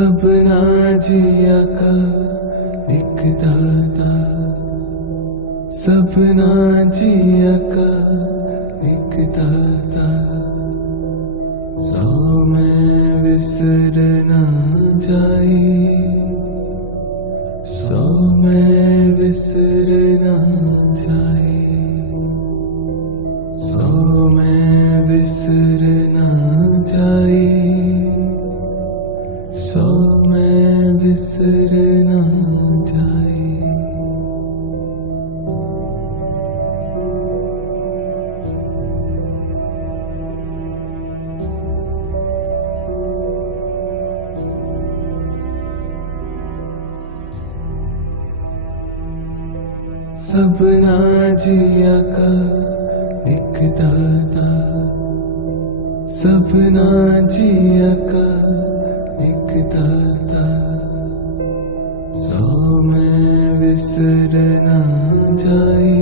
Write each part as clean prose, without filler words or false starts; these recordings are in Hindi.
सबना जिया का एक दाता, सबना जिया का एक दाता, सो मैं विसर ना जाए, सो मैं विसर ना जाए, सो मैं विसर ना जाए, सो मैं विसर ना जाए। सबना जिया का एक दाता, सबना जिया का एक दाता, सो मैं विसर ना जाए,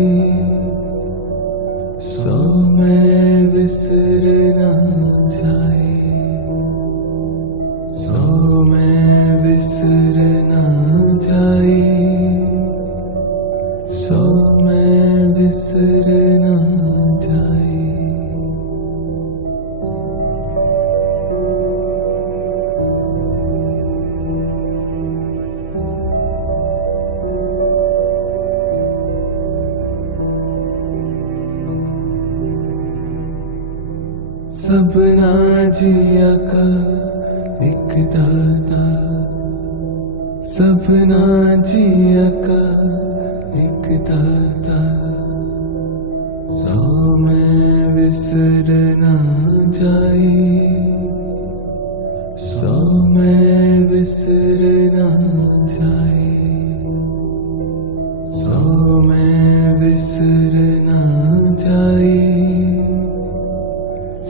सो मैं विसर ना जाए, सो मैं विसर ना जाए, सो मैं विसर ना जाए। सबना जिया का एक दाता, सबना जिया का एक दाता, सो मैं विसर ना जाए, सो मैं विसर ना जाए, सो मैं विसर ना जाए,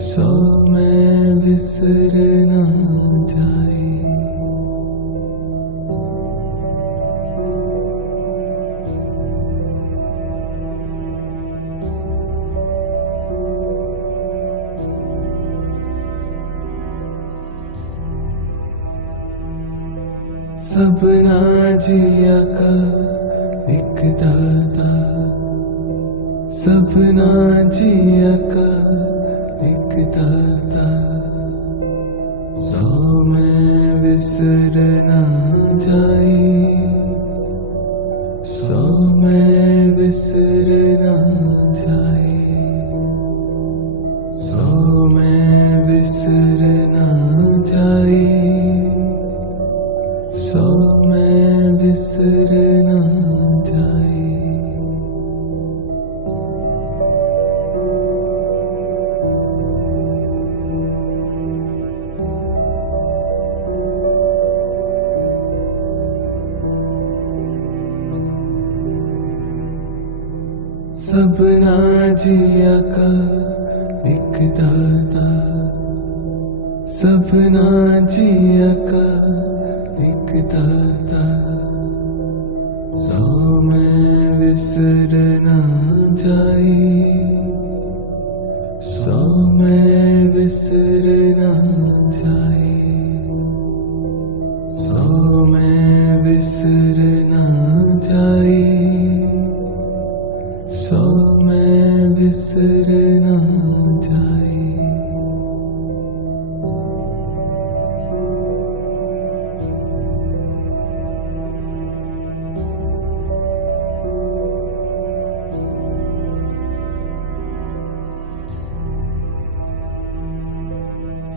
सो मैं विसर ना जाए। सबना जिया का एक दाता, सबना जिया का एक दाता, सो मैं विसर ना जाए, सो मैं विसर ना जाए, सो मैं विसर ना जाए, सो मैं विसर ना जाए। सबना जिया का एक दाता, सबना जिया का एक दाता, सो मैं विसर ना जाए, सो मैं विसर ना जाए, सो मैं विसर ना जाए, सो मैं विसर ना जाए।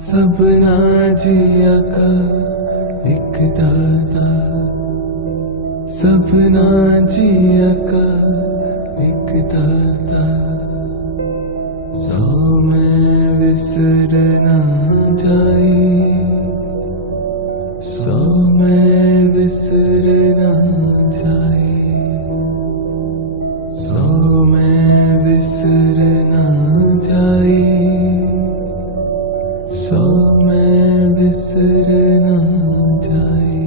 सबना जिया का एक दाता, सबना जिया का एक दाता, सो मैं विसर ना जाए, सो मैं विसर ना जाए, सो मैं विसर ना जाए, सो मैं विसर ना जाए।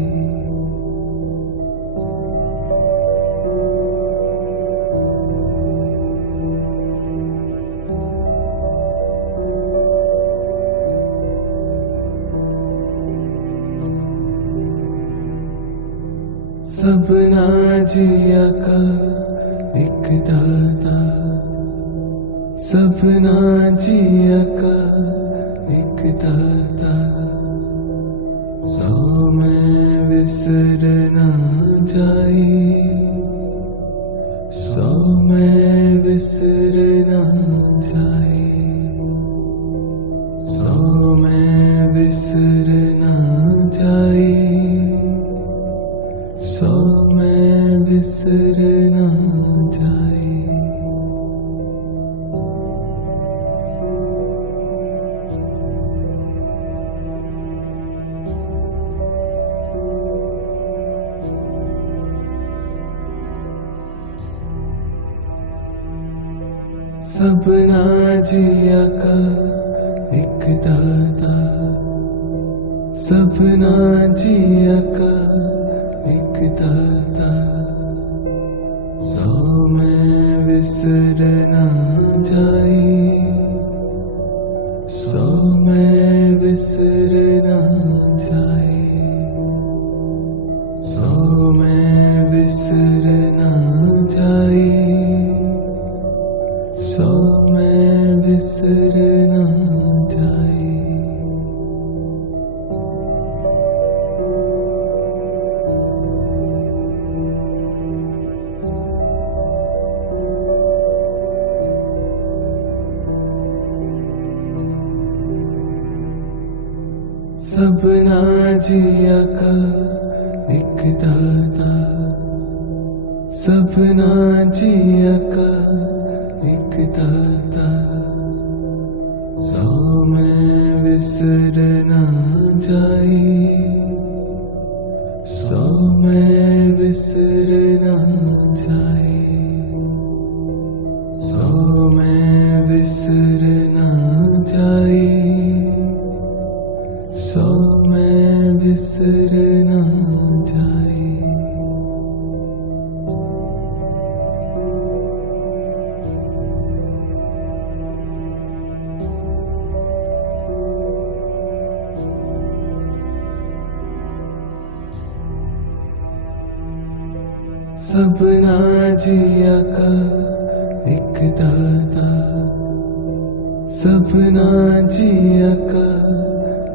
सबना जिया का एक दाता, सबना जिया का एक दाता, सो मैं विसर ना जाए, सो मैं विसर ना जाए, सो मैं विसर ना जाए, सो मैं विसर ना जाए। सबना जिया का एक दाता, सबना जिया का एक दाता, सो मैं विसर ना जाए, सो मैं विसर ना जाए, सो मैं विसर ना जाए, सो मैं विसर ना जाए। सबना जिया का एक दाता, सबना जिया का एक दाता, सो मैं विसर ना जाए, सो मैं विसर ना जाए, सो मैं विसर ना जाए, सो मैं विसर ना जाए। सबना जिया का एक दाता, सबना जिया का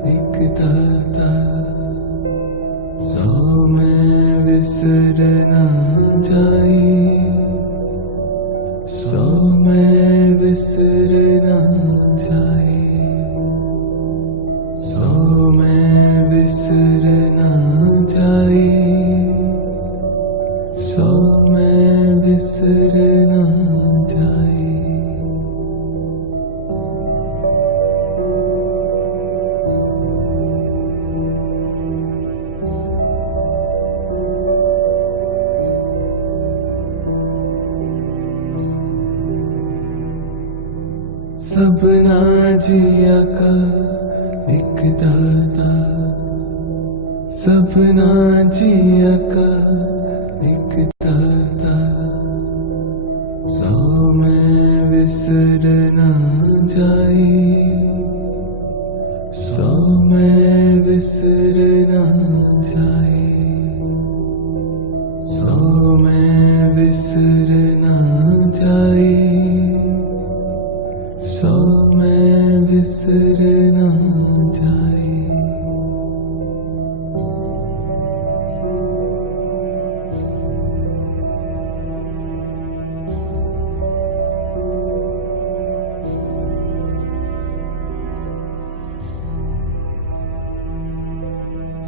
एक दाता, सो मैं विसर ना जाए, सो मैं विसर ना जाए, सो मैं विसर ना जाए, सो मैं विसर ना जाए। सबना जिया का एक दाता, सबना जिया का एक दाता, सो मैं विसर ना जाए, सो मैं विसर ना जाए, सो मैं विसर ना जाए, सो मैं विसर ना जाए।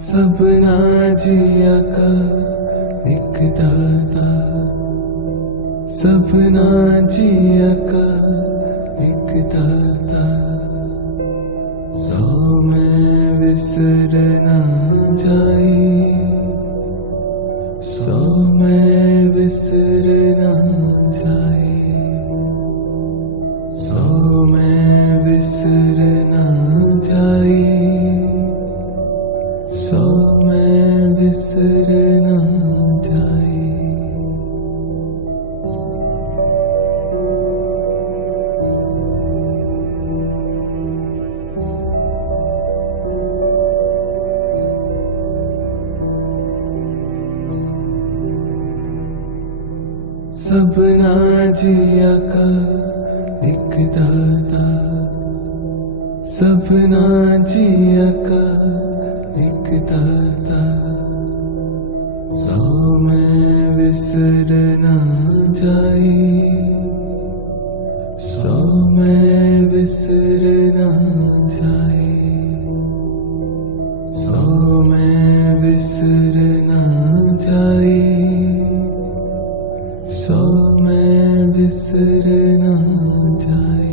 सबना जिया का एक दाता, सबना जिया का एक दाता, सो मैं विसर ना जाए, सो मैं विसर ना जाए, सो मैं विसर ना जाए, सो मैं विसर ना जाए। सबना जिया का एक दाता, सबना जिया का एक दाता, सो मैं विसर ना जाए, सो मैं विसर ना जाए, सो मैं विसर ना जाए, सो मैं विसर ना जाए।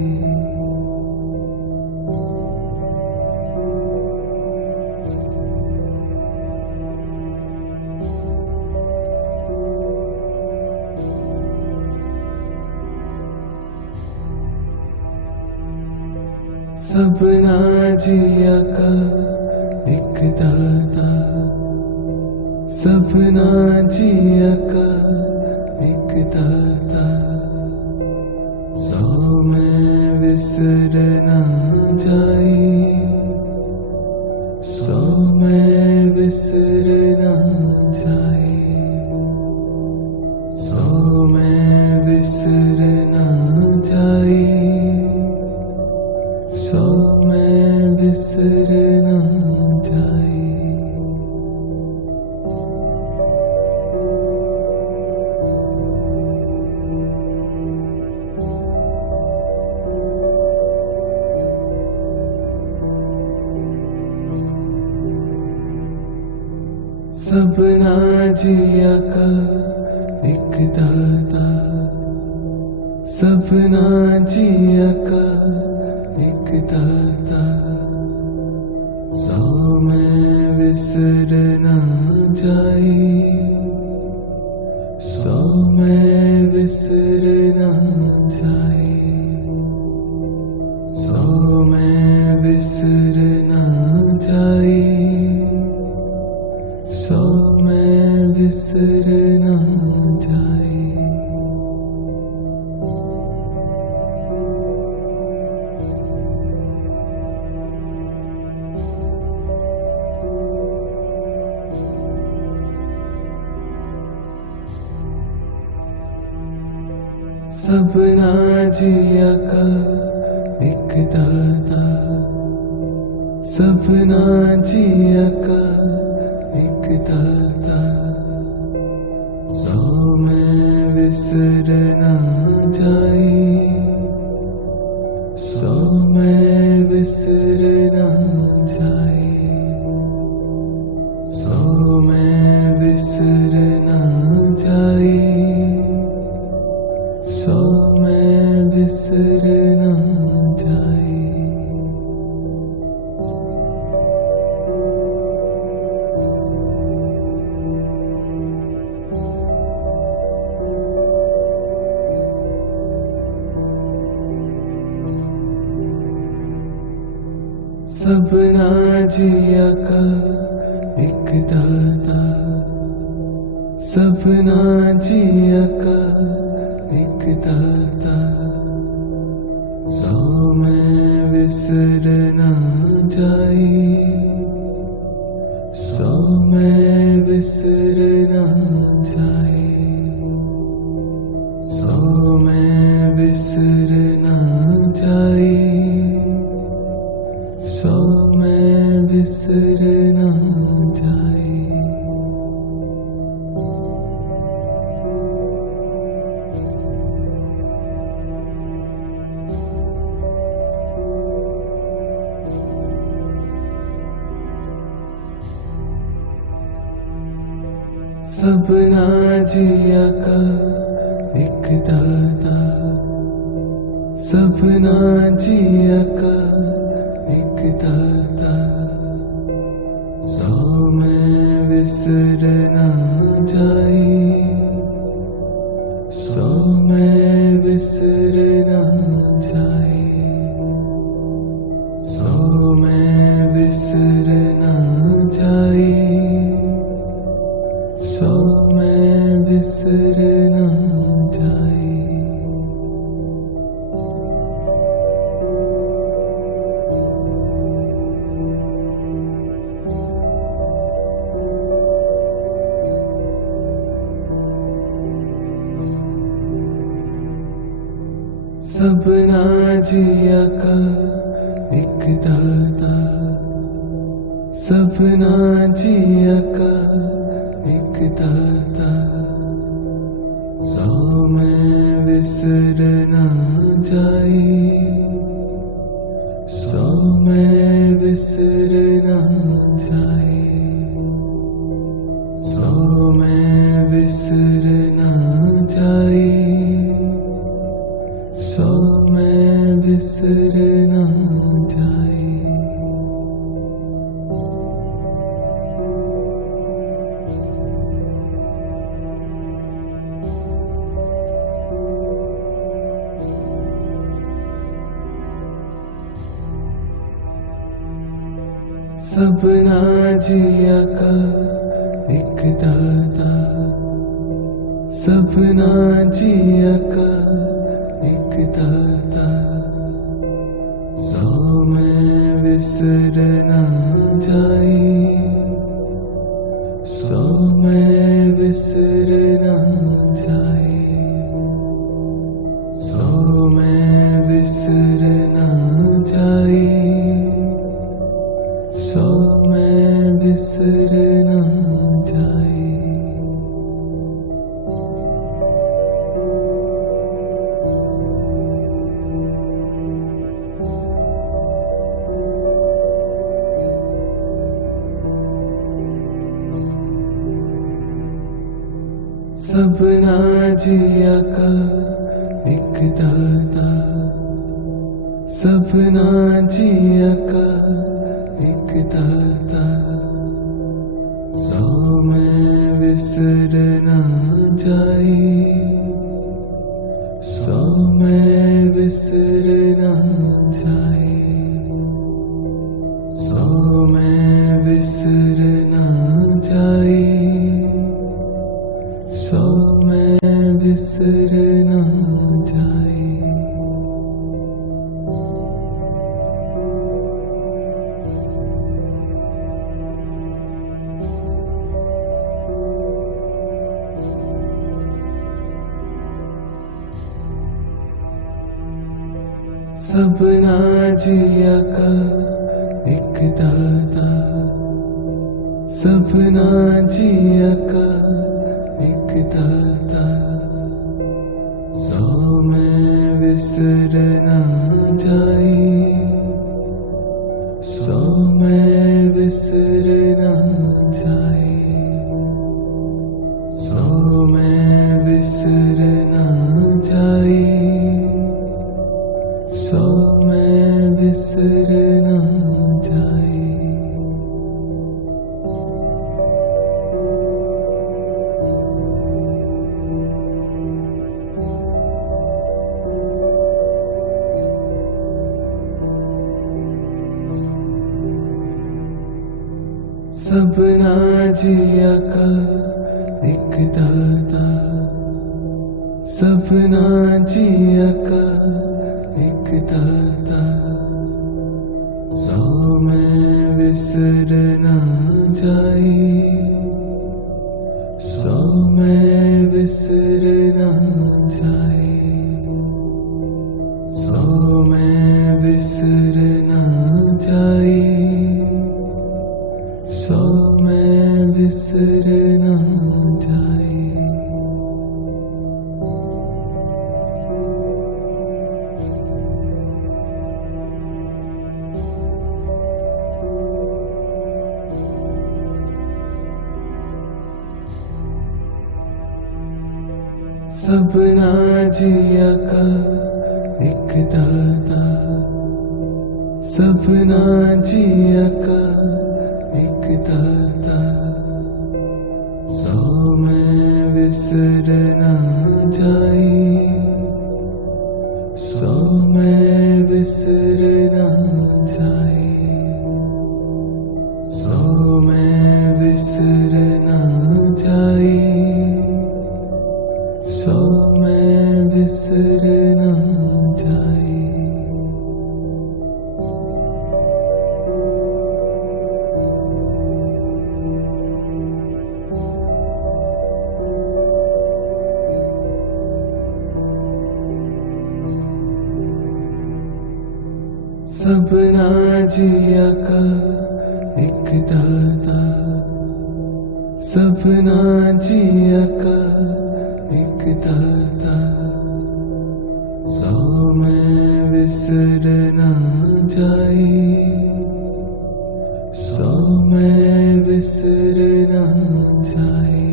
सबना जिया का एक दाता, सबना जिया का एक दाता, सो मैं विसर ना जाए, सो मैं विसर ना जाए, सो मैं विसर ना जाए, सो मैं विसर ना जाए। सबना जिया का एक दाता, सबना जिया का एक दाता, सो मैं विसर ना जाए, सो मैं विसर ना जाए, सो मैं विसर ना जाए, सो मैं विसर ना जाए। सबना जिया का एक दाता, सबना जिया का एक दाता, सो मैं विसर ना जाए, सो मैं विसर ना जाए, सो मैं विसर ना जाए, सो मैं विसर ना जाए। सबना जिया का एक दाता, सबना जिया का एक दाता, सो मैं विसर ना जाए, सो मैं विसर ना जाए, सो मैं विसर ना जाए, सो मैं विसर ना जाए। सबना जिया का एक दाता, सबना जिया का एक दाता, सो मैं विसर ना जाए, सो मैं विसर ना जाए, सो मैं विसर ना जाए, सो मैं विसर ना जाए। सपना जिया का एक दाता, सपना जिया का एक दाता, सौ में विसर ना जाए, सौ में विसर ना जाए, सौ में विसर ना जाए, सौ में विसर ना जाए। सपना जिया का एक दाता, सपना जिया का एक दाता, सौ में विसर ना जाए, सौ में विसर ना जाए, सौ में विसर ना जाए, सौ में विसर ना जाए। सपना जिया का एक दाता, सपना जिया का एक दाता, सौ में विसर ना जाए, सौ में विसर ना जाए, सौ में विसर ना जाए, सौ में विसर ना जाए। सपना जिया का एक दाता, सपना जिया का एक दाता, सौ में विसर ना जाए, सौ में विसर ना जाए, सौ में विसर ना जाए, सौ में विसर ना जाए। सपना जिया का एक दाता, सपना जिया का एक दाता, सौ में विसर ना जाए, सौ में विसर ना जाए, सौ में विसर ना जाए, सौ में विसर ना जाए। सपना जिया का एक दाता, सपना जिया का एक दाता, सौ में विसर ना जाए, सौ में विसर ना जाए, सौ में विसर ना जाए, सौ में विसर ना जाए। सबना जिया का एक दाता, सबना जिया का एक दाता, सौ मैं विसर ना जाए, सौ मैं विसर ना जाए,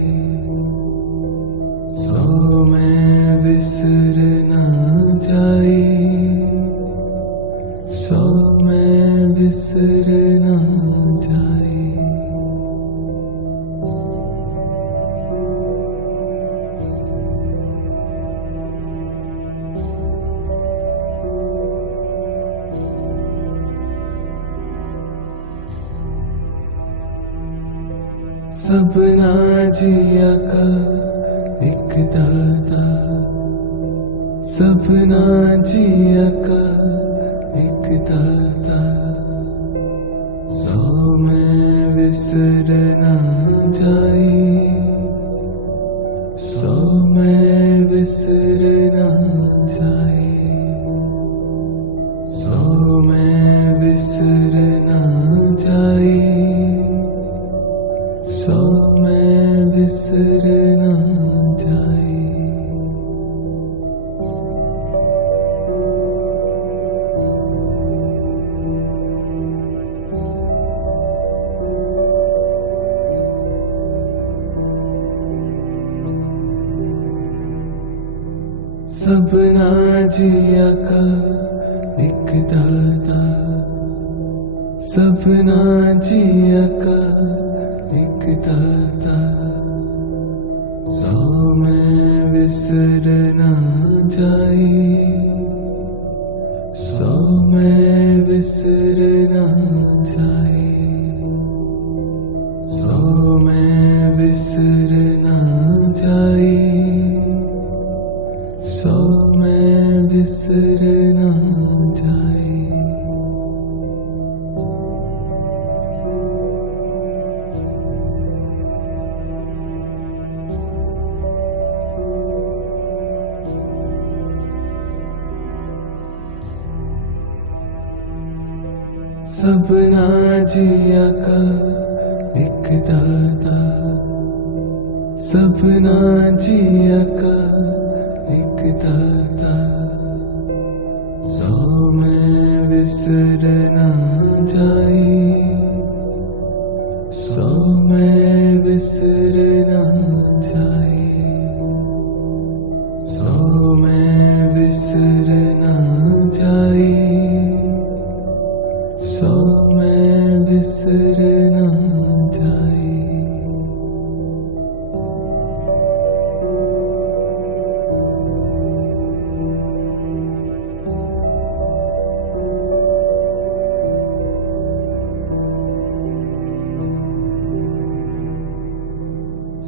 सौ मैं विसर ना जाए, सौ मैं विसर ना जाए। सबना जिया का एक दाता, सबना जिया का एक दाता, सौ मैं विसर ना जाए, सौ मैं विसर ना जाए, सौ मैं विसर ना जाए, सौ मैं विसर ना जाए। सबना जिया का एक दाता, सबना जिया का एक दाता, सौ मैं विसर ना जाए, सौ मैं विसर ना जाए, सौ मैं विसर ना जाए, सौ मैं विसर ना जाए। सबना जिया का एक दाता, सबना जिया का एक दाता, सौ मैं विसर ना जाए, सौ मैं विसर ना जाए, सौ मैं विसर ना जाए, सौ मैं विसर ना जाए।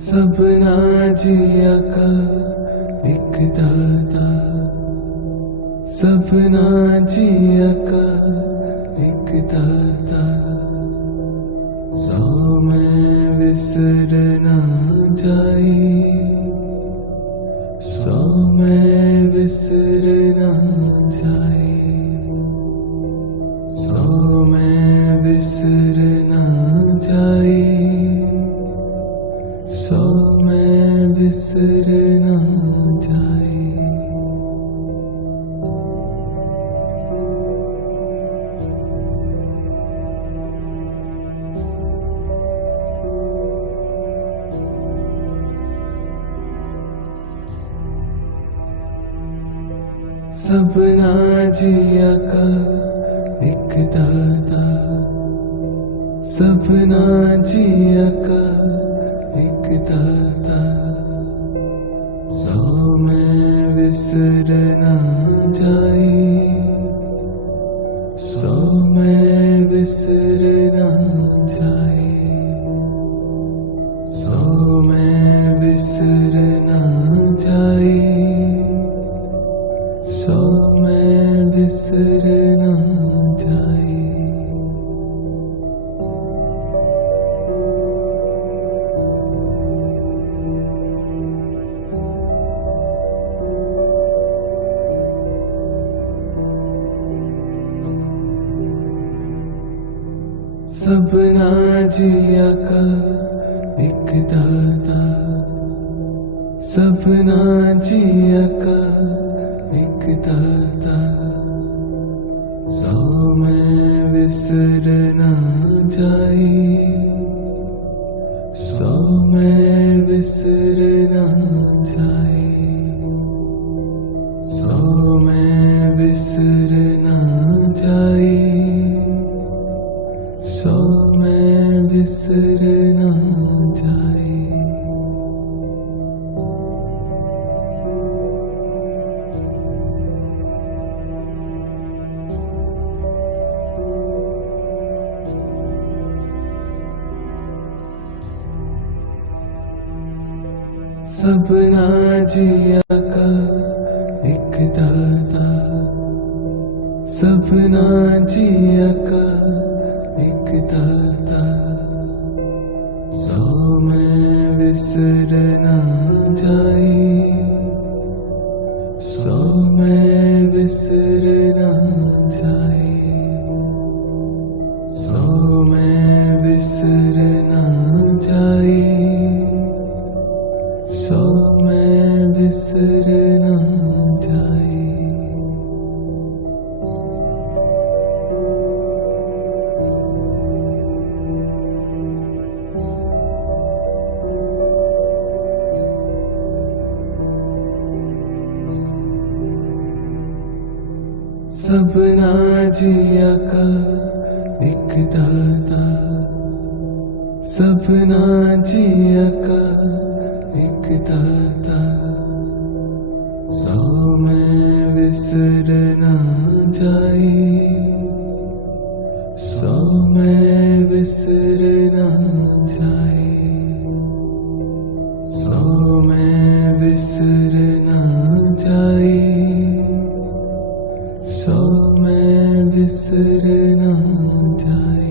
सबना जिया का एक दाता, सबना जिया का एक दाता, सौ मैं विसर ना जाए, सौ मैं विसर ना जाए, सौ मैं विसर ना जाए, सौ मैं विसर ना जाए। सबना जिया का एक दाता, सबना जिया का एक दाता, सौ मैं विसर ना जाए, सौ मैं विसर ना जाए, सौ मैं विसर ना जाए, सौ मैं विसर ना जाए। सबना जिया का एक दाता, सबना जिया का एक दाता, सो मैं विसर ना जाए, सो मैं विसर ना जाए, सो मैं विसर ना जाए, सो मैं विसर ना जाए। सबना जिया का एक दाता, सबना जिया का एक दाता, सो मैं विसर ना जाए, सो मैं विसर ना जाए, सो मैं विसर ना जाए, सो मैं विसर ना जाए। सबना जिया का एक दाता, सबना जिया का एक दाता, सो मैं विसर ना जाए, सो मैं विसर ना जाए, सो मैं विसर ना जाए, सो मैं विसर ना जाए।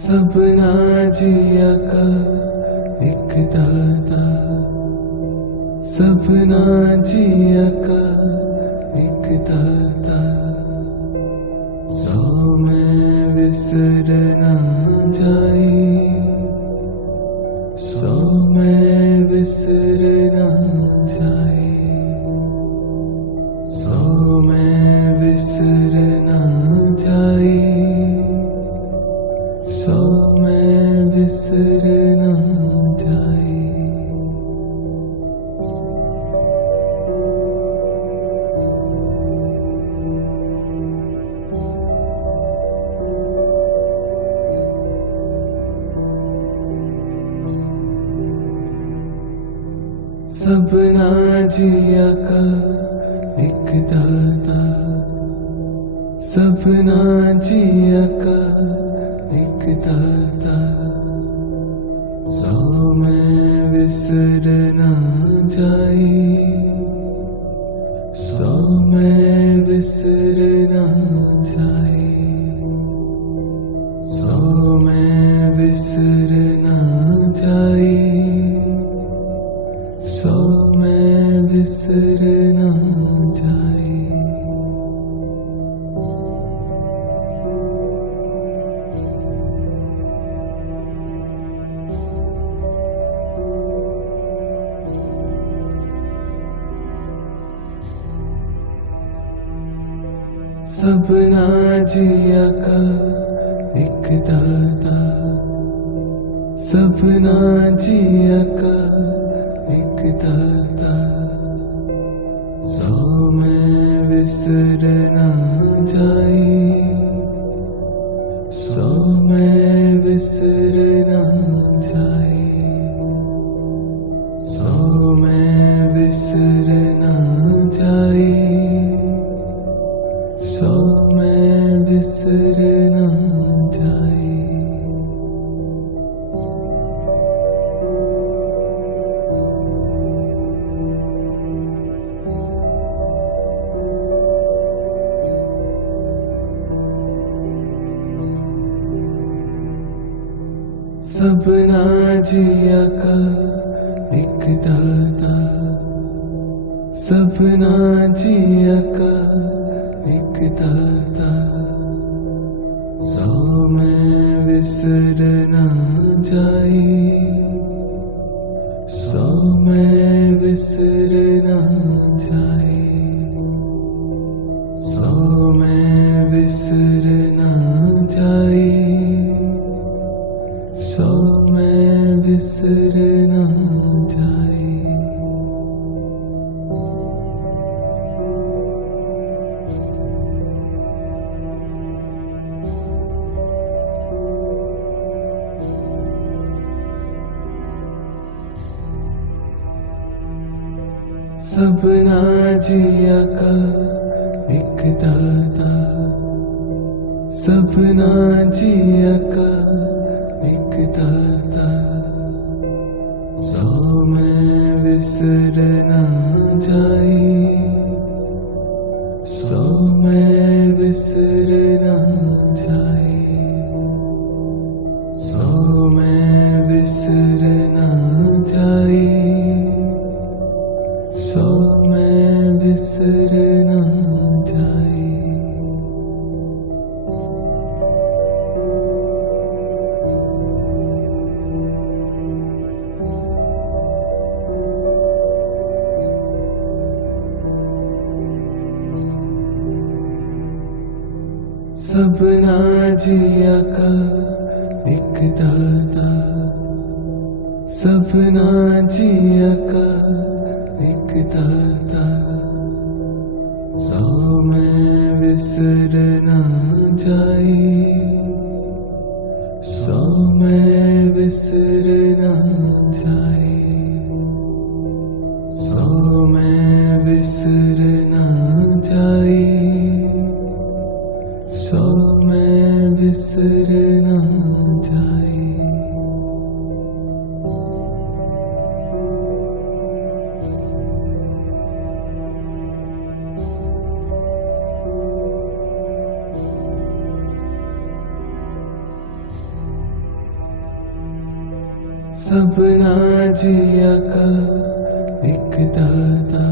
सबना जिया का एक दाता, सबना जिया का एक दाता, सो मैं विसर ना जाए, सो मैं विसर ना जाए, सो मैं विसर ना जाए, सो मैं विसर ना जाए। सबना जिया का एक दाता, सबना जिया का एक दाता, सो मैं विसर ना जाए, सो मैं विसर ना जाए, सो मैं विसर ना जाए, सो मैं विसर ना जाए। सबना जिया का एक दाता, सबना जिया का एक दाता, सो मैं विसर ना जाए, सो मैं विसर ना जाए, सो मैं विसर ना जाए, सो मैं विसर ना जाए। सबना जिया का एक दाता, सबना जिया का एक दाता, सो मैं विसर ना जाई, सो मैं विसर ना जाई, सो मैं विसर ना जाई, सो मैं विसर ना जाई। सबना जिया का एक दाता, सबना जिया का एक दाता, सो मैं विसर ना जाई, सो मैं विसर ना जाई, सो मैं विसर ना जाई, सो मैं विसर ना जाई। सबना जिया का एक दाता, सबना जिया का एक दाता, सो मैं विसर ना जाई, सो मैं विसर ना जाई, सो मैं विसर ना जाई, सो मैं विसर ना जाई। सबना जिया का एक दाता,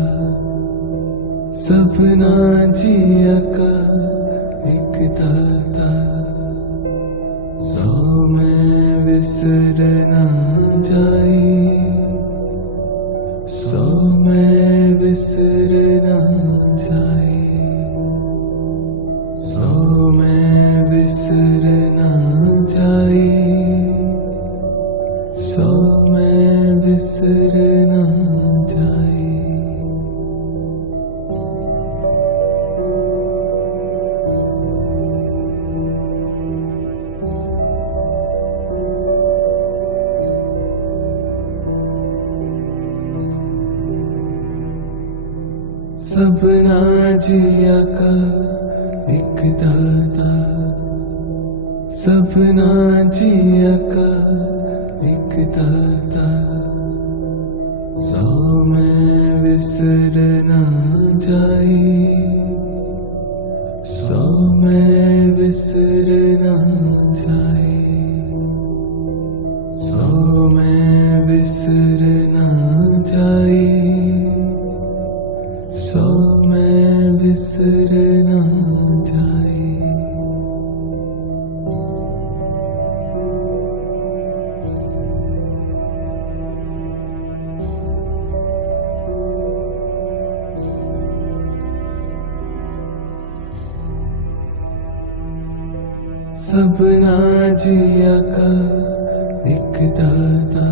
सबना जिया का एक दाता, सो मैं विसर ना जाई, सो मैं विसर ना जाई, सो मैं विसर ना जाई, सो मैं विसर ना जाई। सबना जिया का एक दाता, सबना जिया का एक दाता, सो मैं विसर ना जाई, सो मैं विसर ना जाई, सो मैं विसर ना जाई, सो मैं विसर ना जाई। सबना जिया का एक दाता,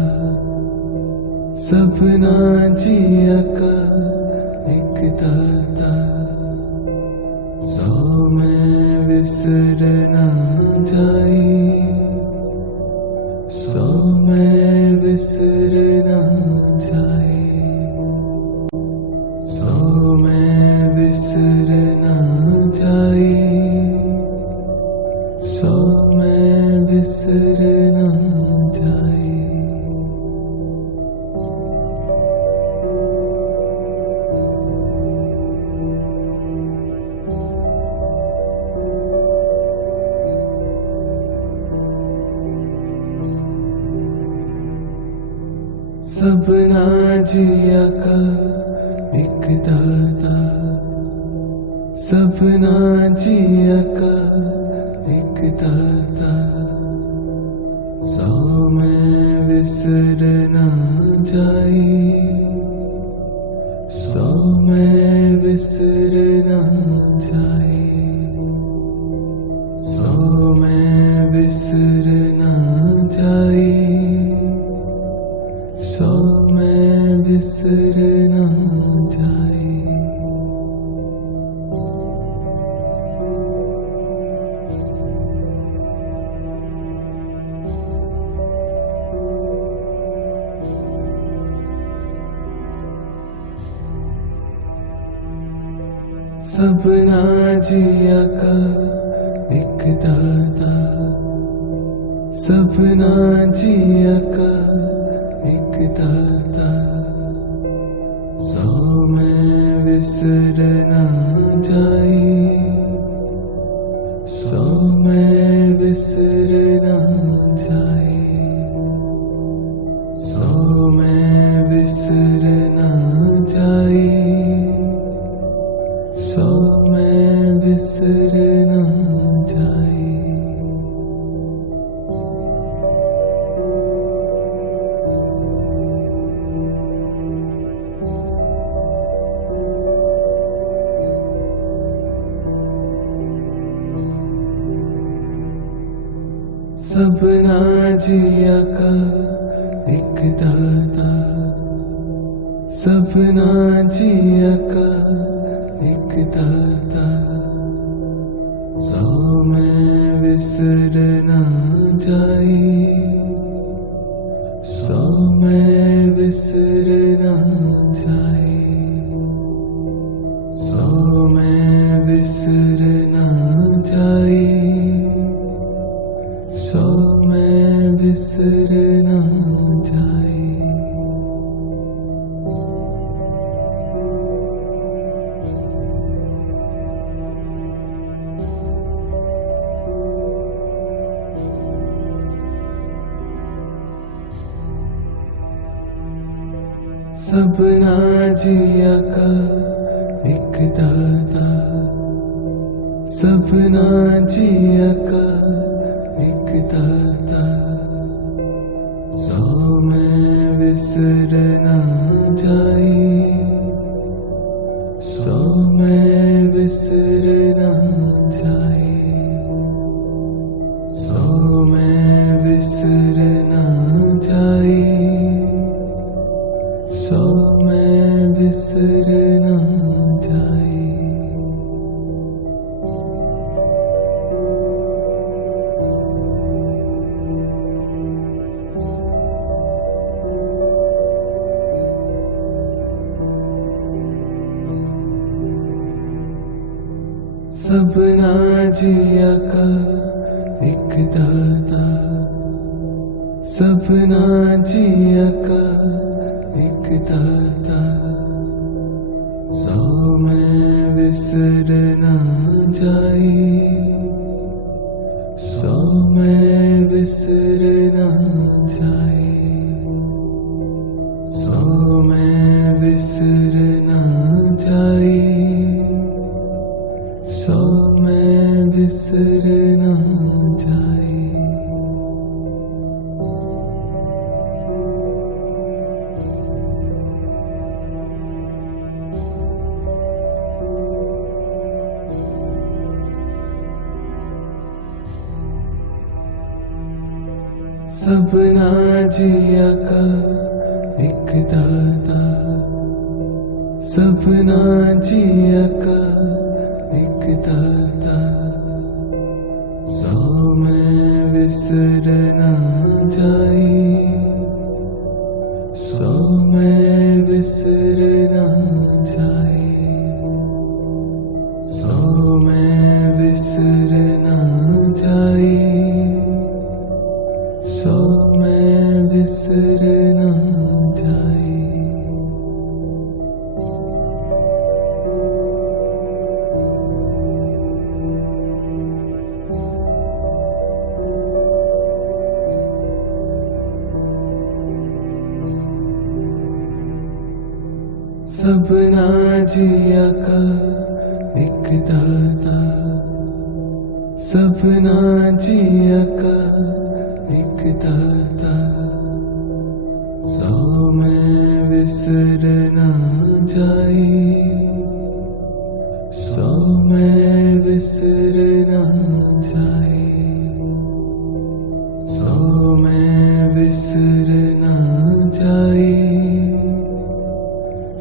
सबना जिया का एक दाता, सो मैं विसर ना जाई, सो मैं विसर ना जाई, सो मैं विसर ना जाई, सो मैं विसर ना जाई। सपना जिया का एक दाता, सपना जिया का एक दाता, सो मैं विसर ना जाई, सो मैं विसर ना जाई, सो मैं विसर ना जाई, सो मैं विसर ना जाई। सपना जिया का एक दाता, सपना जिया का एक दाता, सो मैं विसर ना जाई, सो मैं विसर ना जाई, सो मैं विसर ना जाई, सो मैं विसर ना जाई। सपना जिया का एक दाता, सपना जिया का एक दाता, सो मैं विसर ना जाई, सो मैं विसर ना जाई, सो मैं विसर ना जाई, सो मैं विसर ना जाई। सपना जिया का एक दाता, सपना जिया का एक दाता, सो मैं विसर ना जाई, सो मैं विसर ना जाई, सो मैं विसर ना जाई, सो मैं विसर ना जाई। सपना जिया का एक दाता, सपना जिया का एक दाता, सो मैं विसर ना जाई, सो मैं विसर ना जाई, सो मैं विसर ना जाई, सो मैं विसर ना जाई। सपना जिया का एक दाता, सपना जिया का एक दाता, सो मैं विसर ना जाई, सो मैं विसर ना जाई, सो मैं विसर ना जाई, सो मैं विसर ना जाई। सबना जिया का एक दाता, सबना जिया का एक दाता। सो मैं विसर ना जाई, सो मैं विसर ना जाई, सो मैं विसर ना जाई,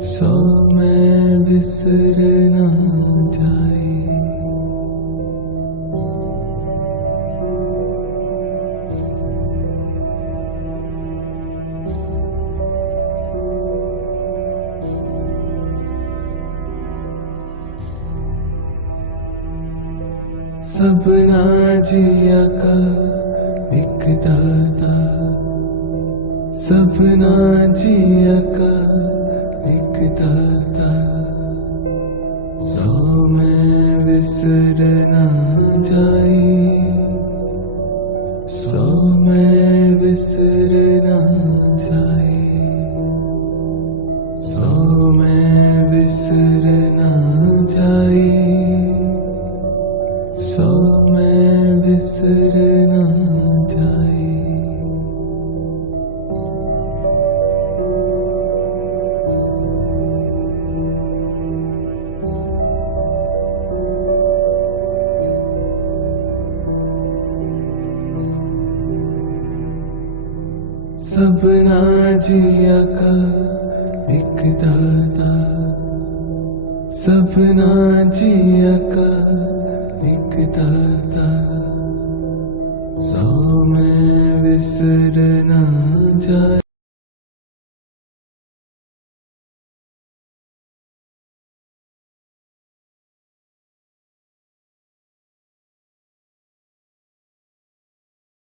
सो मैं विसर ना जाई। सबना जिया का एक दाता, सबना जिया का एक दाता। सो मैं विसर ना जाई, सो मैं विसर ना जाई, सो मैं विसर ना जाई, सो मैं विसर ना जाई। सबना जिया का एक दाता, सबना जिया का एक दाता। सो मैं विसर ना जाई।